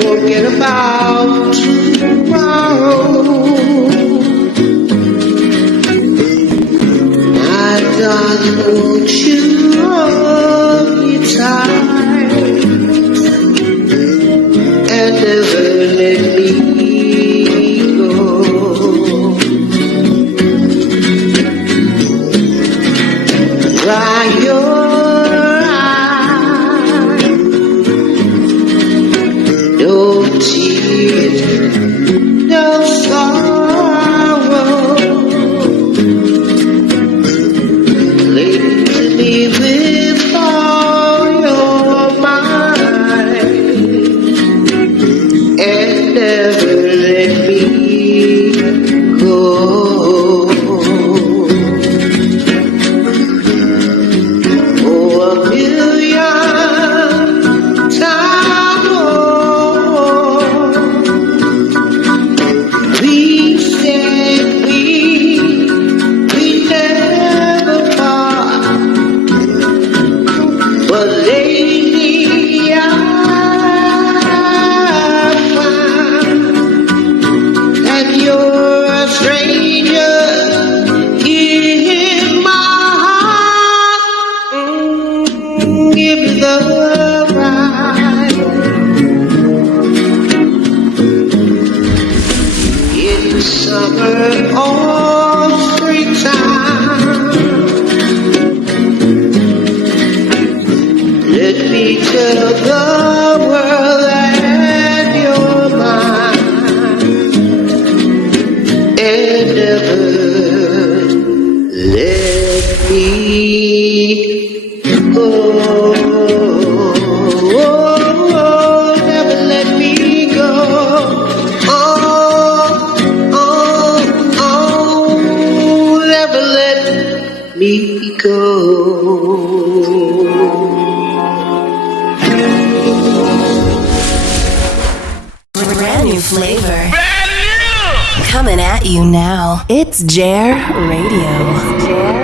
Forget about tomorrow. My darling, won't you hold me tight and never let me go. Dry your eyes, no tears, no sorrow. Cling to me with all your might and never let me go. Oh, a million times more. We said we never part, but lately I find that you're a stranger in my heart. Give me the right in summer or springtime. Let me tell the world that you're mine and never let me go. Never let me go. Never let me go. Brand new flavor. Coming at you now. It's Jer Radio.